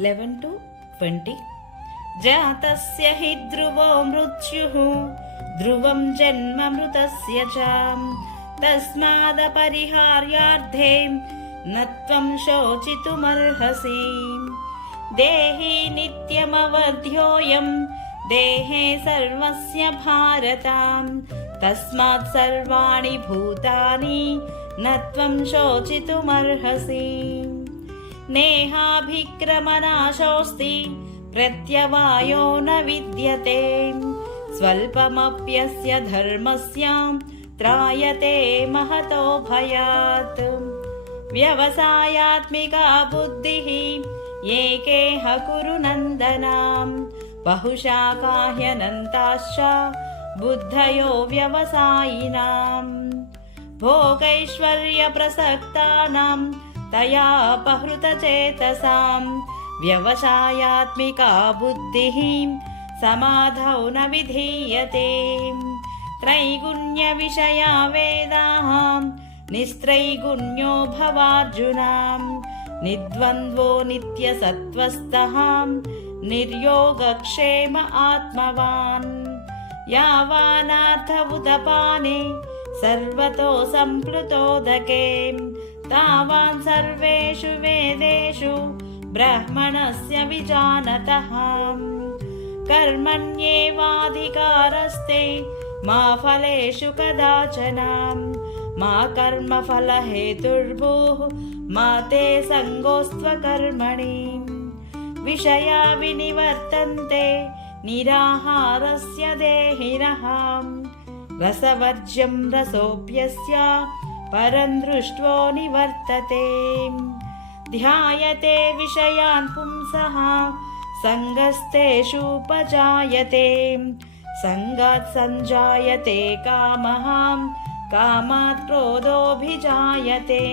11-20 जातस्य हि ध्रुवो मृत्युः ध्रुवं जन्म मृतस्य च तस्मादपरिहार्यार्थे न त्वं शोचितुमर्हसि देहि नित्यमवध्योऽयं देहे सर्वस्य भारत तस्मात् सर्वाणि भूतानि न त्वं शोचितुमर्हसि नेहाभिक्रमनाशोऽस्ति प्रत्यवायो न विद्यते स्वल्पमप्यस्य धर्मस्य त्रायते महतो भयात् व्यवसायात्मिका बुद्धिः एकेह कुरु नन्दनाम् बहुशाखा ह्यनन्ताश्च बुद्धयो व्यवसायिनाम् भोगैश्वर्यप्रसक्तानां तया अपहृतचेतसाम् व्यवसायात्मिका बुद्धिः समाधौ न विधीयते त्रैगुण्यविषया वेदाः निस्त्रैगुण्यो भवार्जुनाम् निद्वन्द्वो नित्यसत्त्वस्थः निर्योगक्षेम आत्मवान् यावानार्थ उदपाने सर्वतो सम्प्लुतोदके तावान् सर्वेषु वेदेषु ब्राह्मणस्य विजानतः कर्मण्येवाधिकारस्ते मा फलेषु कदाचन मा कर्मफलहेतुर्भूः मा ते सङ्गोऽस्त्वकर्मणि विषया विनिवर्तन्ते निराहारस्य देहिनः रसवर्ज्यं रसोऽप्यस्य परं दृष्ट्वो निवर्तते ध्यायते विषयान् पुंसः सङ्गस्तेषूपजायते सङ्गात् सञ्जायते कामः कामात् क्रोधोऽभिजायते।